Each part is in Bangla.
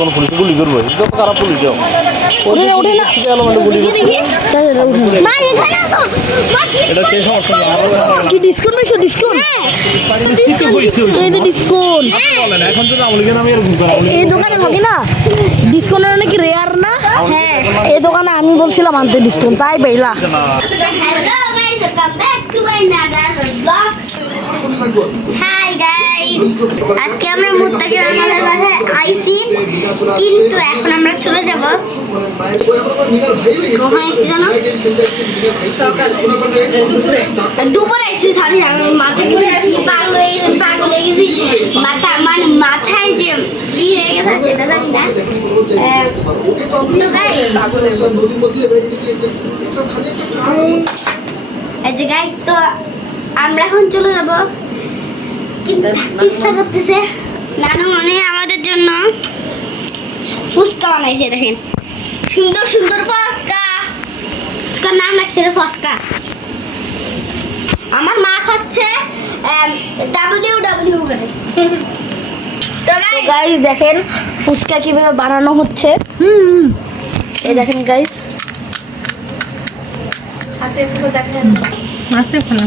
কোনো পুলিশে গুলি করব? যত খারাপ পুলিশ যাও। এটা সমস্যা কি ডিসকাউন্ট পেয়েছ ডিসকাউন্ট ডিসকাউন্ট এখন তো আমলিকে নামে এরকম করা এই দোকানে হবে না? ডিসকাউন্ট নাকি রেয়ার না? হ্যাঁ। এই দোকানে আমি বলছিলাম আনতে ডিসকাউন্ট তাই পাইলা guys, আজকে আমরা মুত্তাকির আমাদের বাসায় আইছি, কিন্তু এখন আমরা চলে যাব কখন আইছি জানো? দুপুরে আইছি সরি আমি মাথা ঘুরে গেছি মাথা মানে মাথায় যে ই হয়ে গেছে সেটা জানি না। তো যে গাইস তো আমরা এখন চলে যাব ইচ্ছা করতেছে? নানু মনে আমাদের জন্য ফুচকা বানাইছে দেখেন। সুন্দর সুন্দর ফসকা ফুচকার নাম লাগছে ফসকা আমার মা খাচ্ছে ডাব্লিউ ডাব্লিউ করে। গাইস দেখেন ফুচকা কীভাবে বানানো হচ্ছে। হুম। এই দেখেন গাইস হাতে দেখেন। মাছে ফেলা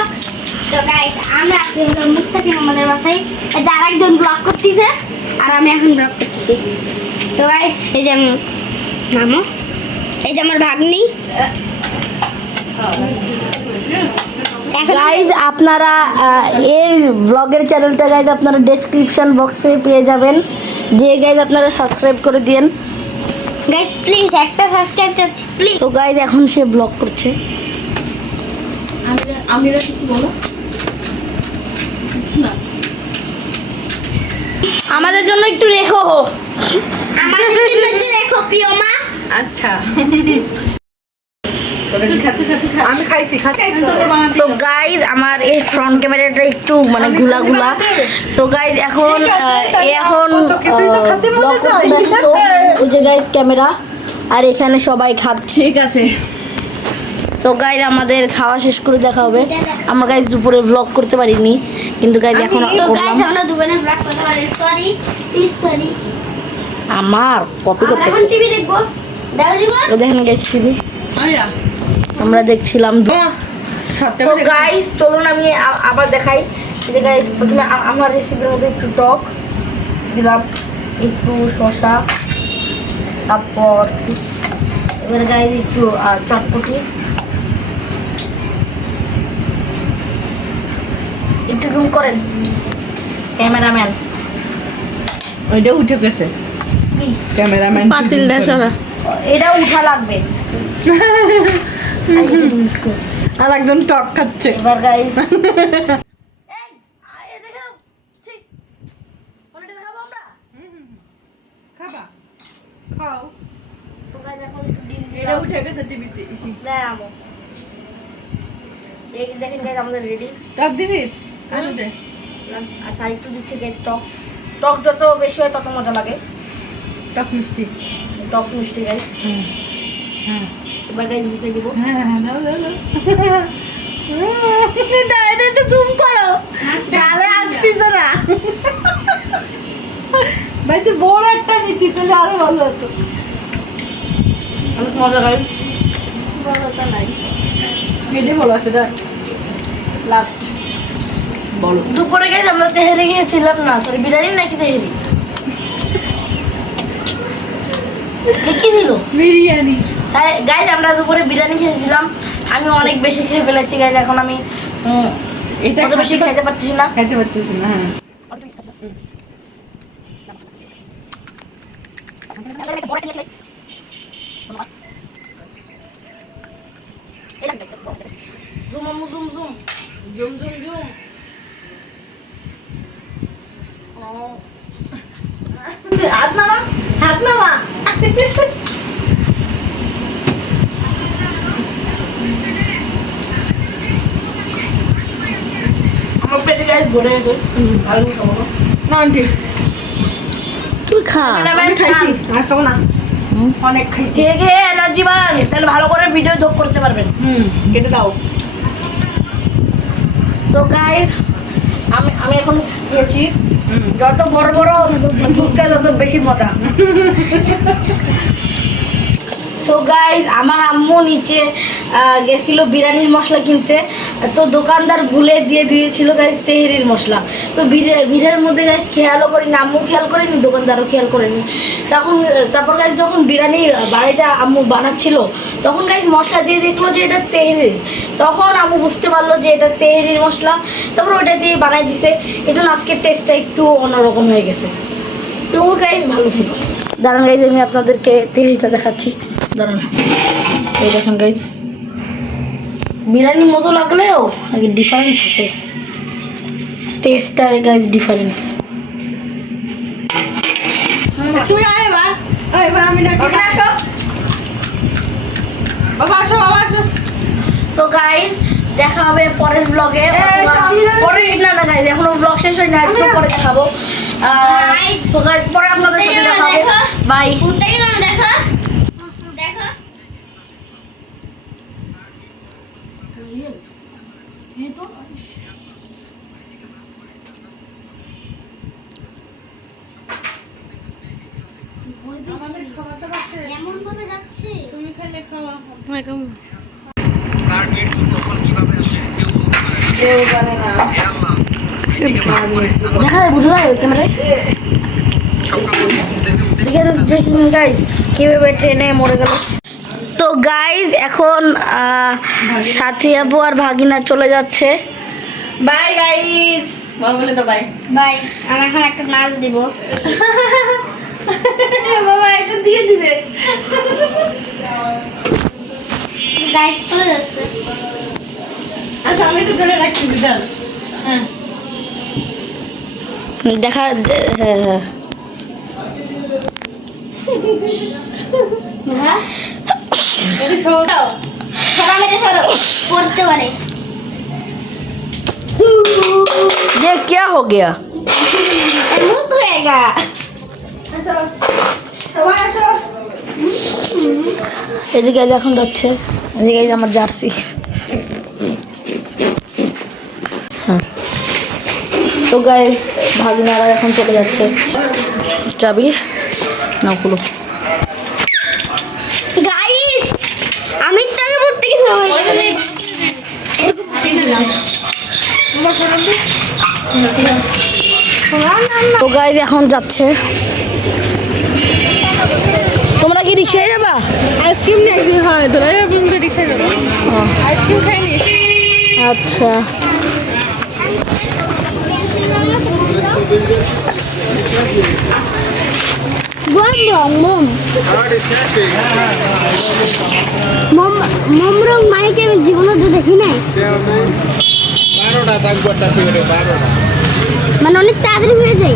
আজকে হলো মুস্তাকিম আমাদের বাসায় এই যে আরেকজন ব্লগ করতেছে আর আমি এখন ব্লগ করতেছি তো গাইস এই যে আমার মামু এই যে আমার ভাগ্নি গাইজ আপনারা এর ব্লগের চ্যানেলটা গাইজ আপনারা ডেসক্রিপশন বক্সে পেয়ে যাবেন। যে গাইজ আপনারা সাবস্ক্রাইব করে দিন গাইস প্লিজ একটা সাবস্ক্রাইব চাচ্ছি প্লিজ তো গাইজ এখন সে ব্লগ করছে। আমিরা কিছু বলো? আমাদের জন্য একটু রেখো আমাদের জন্য একটু রেখো প্রিয় মা। আচ্ছা। আমি খাইছি সো গাইজ আমার এই ফ্রন্ট ক্যামেরাটা একটু মানে ঘুলা ঘুলা। সো গাইজ এখন এখন মনে যে গাইজ ক্যামেরা আর এখানে সবাই খাচ্ছে। ঠিক আছে। তো গাইজ আমাদের খাওয়া শেষ করে দেখা হবে। আমরা গাইজ দুপুরে ব্লগ করতে পারিনি কিন্তু গাইজ এখন তো গাইস আমরা দুজনে ব্লগ করতে পারি সরি প্লিজ সরি আমার কপি আমরা এখন টিভি দেখব। দাও রিমোট ও দেখেন গাইজ টিভি আমরা দেখছিলাম সত্যি তো গাইস চলুন আমি আবার দেখাই। এই যে গাইস প্রথমে আমার রেসিপির মধ্যে একটু টক দিলাম একটু শসা তারপর এবার গাইস একটু চটপটি। একটু জুম করেন। ক্যামেরাম্যান ওইটা উঠে গেছে। ক্যামেরাম্যান পাতিলটা সরা। এটা উঠা লাগবে। আর একজন টক খাচ্ছে। এবার গাইস খাবা খাও। এটা উঠে গেছে টিভিতে দেখেন আমাদের রেডি টক দিদি আলু দে। আচ্ছা একটু দিচ্ছি গাইজ টক। টক যত বেশি হয় তত মজা লাগে। টক মিষ্টি। টক মিষ্টি গাইজ হ্যাঁ। এবার মুখে দিব। হ্যাঁ হ্যাঁ দাও দাও দাও। এটা একটু জুম করো। গালে না। ভাই তুই বড় একটা নিতি তাহলে আরও ভালো হতো। অনেক মজা গাইজ বড়টা নাই। ভালো আছে দেখ লাস্ট বলো দুপুরে গাইজ আমরা তেহেরি গিয়েছিলাম না সরি বিরিয়ানি নাকি তেহেরি কি দিল বিরিয়ানি হ্যাঁ গাইজ আমরা দুপুরে বিরিয়ানি খেয়েছিলাম আমি অনেক বেশি খেয়ে ফেলেছি গাইজ এখন আমি এটা বেশি খাতে- পারতেছি না খাইতে পারতেছি না হ্যাঁ জুম আমু জুম জুম জুম জুম ভালো তুই খা। আমি না অনেক খেয়ে খেয়ে এনার্জি বাড়ান তাহলে ভালো করে ভিডিও যোগ করতে পারবেন। হুম কেটে দাও। তো গাই আমি আমি এখন খেয়েছি। যত বড় বড় ফুচকা তত বেশি মজা। সো গাইস আমার আম্মু নিচে গেছিল বিরিয়ানির মশলা কিনতে। তো দোকানদার ভুলে দিয়ে দিয়েছিল গাইস তেহেরির মশলা। তো ভিড়ে ভিড়ের মধ্যে গাইস খেয়ালও করিনি, আম্মু খেয়াল করেনি, দোকানদারও খেয়াল করেনি। তখন, তারপর গাইস যখন বিরিয়ানি বাড়িতে আম্মু বানাচ্ছিল, তখন গাইস মশলা দিয়ে দেখল যে এটা তেহেরির। তখন আম্মু বুঝতে পারল যে এটা তেহেরির মশলা। তারপর ওটা দিয়ে বানাই দিছে। জন্য আজকের টেস্টটা একটু অন্যরকম হয়ে গেছে। তো গাইস ভালো ছিল। দাঁড়ান গাইজ আমি আপনাদেরকে তেহেরিটা দেখাচ্ছি। দাঁড়ান। এই দেখেন গাইজ বিরিয়ানির মতো লাগলেও আগে ডিফারেন্স আছে। টেস্টটা গাইজ ডিফারেন্স তুই আয় এবার। এবার আমি ডাকি। বাবা আসো। বাবা আসো তো গাইজ দেখা হবে পরের ব্লগে পরে না না গাইজ এখনও ব্লগ শেষ আর একটু পরে দেখাবো। পরে আপনাদের সাথে দেখা? হবে। বাই দেখো? আমাদের খাওয়াতে পারছে এমন ভাবে যাচ্ছে? তুমি খাইলে খাওয়া। দেখা যায় বুঝা যায় ক্যামেরায়? গাইজ কীভাবে ট্রেনে মরে গেল। তো গাইজ এখন আহ, সাথী আপু আর ভাগিনা চলে যাচ্ছে। বাই গাইস বলে তো বাই বাই আমি এখন একটা নাচ দিব। দিয়ে দিবে গাইস চলে যাচ্ছে আচ্ছা আমি একটু ধরে রাখছি দাঁড় হ্যাঁ দেখা হ্যাঁ হ্যাঁ হ্যাঁ এটা সব দাও সরা মেরে সরো পড়তে পারে ये क्या हो गया মুখ হয়েগা আসো সবাই আসো এই যে গাইজ এখন যাচ্ছে। এই যে গাইজ আমার জার্সি। হ্যাঁ তো গাইজ ভাগিনারা এখন চলে যাচ্ছে। যাবি? না খুলো। আমি সঙ্গে পড়তে গেছিলাম। তো গাইজ এখন যাচ্ছে। তোমরা কি রিক্সায় যাবা? আইসক্রিম নিয়ে একদিন হয় ধরে পর্যন্ত রিক্সা করো আইসক্রিম খাইনি আচ্ছা। রং মানে কি আমি জীবনে তো দেখি নাই? মানে অনেক তাড়াতাড়ি হয়ে যায়।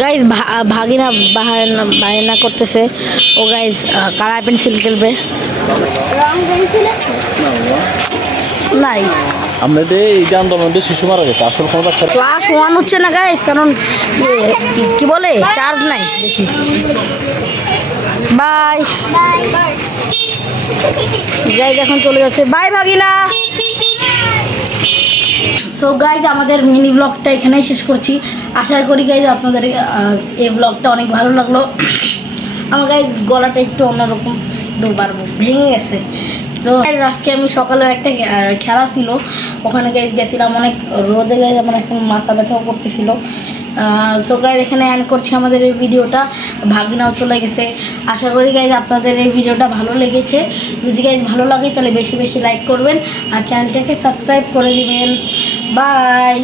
গাইজ ভাগিনা বাহানা করতেছে। ও গাইজ কালার পেন্সিল খেলবে। নাই। আপনাদের এই যে আন্দোলনটা শিশু মারা গেছে আসল ক্লাস ওয়ান হচ্ছে না গাইজ কারণ কি- বলে? চার্জ নাই বেশি। বাই বাই গাইজ এখন চলে যাচ্ছে। বাই ভাগিনা। সো গাইজ আমাদের মিনি ব্লগটা এখানেই শেষ করছি। আশা করি গাইজ আপনাদের এই ব্লগটা অনেক ভালো লাগল। আমার গাইজ গলাটা একটু অন্যরকম ডোবার ভেঙে গেছে। তো আজকে আমি সকালে একটা খেলা ছিল। ওখানে গাইজ গেছিলাম অনেক রোদে গাইজ আমার এখন মাথা ব্যথাও করতেছিল। সো গাইজ এখানে অ্যান্ড করছি আমাদের এই ভিডিওটা। ভাগিনাও চলে গেছে। আশা করি গাইজ আপনাদের এই ভিডিওটা ভালো লেগেছে। যদি গাইজ ভালো লাগে তাহলে বেশি বেশি লাইক করবেন। আর চ্যানেলটাকে সাবস্ক্রাইব করে দিবেন। বাই